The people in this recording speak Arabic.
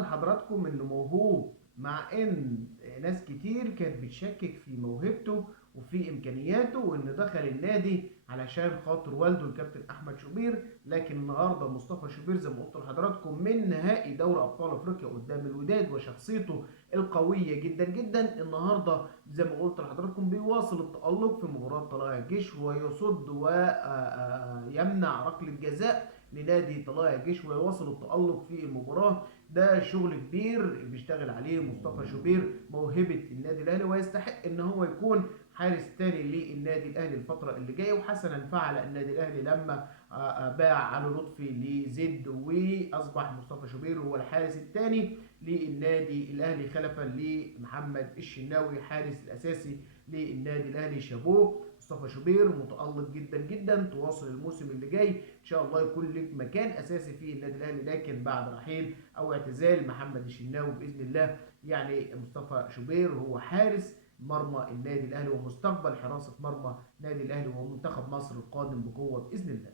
لحضراتكم انه موهوب، مع ان ناس كتير كانت بتشكك في موهبته وفي امكانياته، وانه دخل النادي علشان خاطر والده الكابتن احمد شوبير. لكن النهارده مصطفى شوبير زي ما قلت لحضراتكم من نهائي دوري ابطال افريقيا قدام الوداد، وشخصيته القويه جدا جدا النهارده زي ما قلت لحضراتكم بيواصل التالق في مباراه طلائع الجيش، ويصد ويمنع ركله جزاء لنادي طلائع الجيش، ويواصل التالق في المباراه. ده شغل كبير بيشتغل عليه مصطفى شوبير، موهبه النادي الاهلي، ويستحق ان هو يكون حارس تاني للنادي الاهلي الفتره اللي جايه. وحسنا فعل النادي الاهلي لما باع علي لطفي لزد، واصبح مصطفى شوبير هو الحارس الثاني للنادي الاهلي خلفا لمحمد الشناوي حارس الاساسي للنادي الاهلي. شابوه مصطفى شوبير، متالق جدا جدا، تواصل الموسم اللي جاي ان شاء الله يكون لك مكان اساسي في النادي الاهلي، لكن بعد رحيل او اعتزال محمد الشناوي باذن الله. يعني مصطفى شوبير هو حارس مرمى النادي الاهلي، ومستقبل حراسه مرمى نادي الاهلي ومنتخب مصر القادم بقوه باذن الله.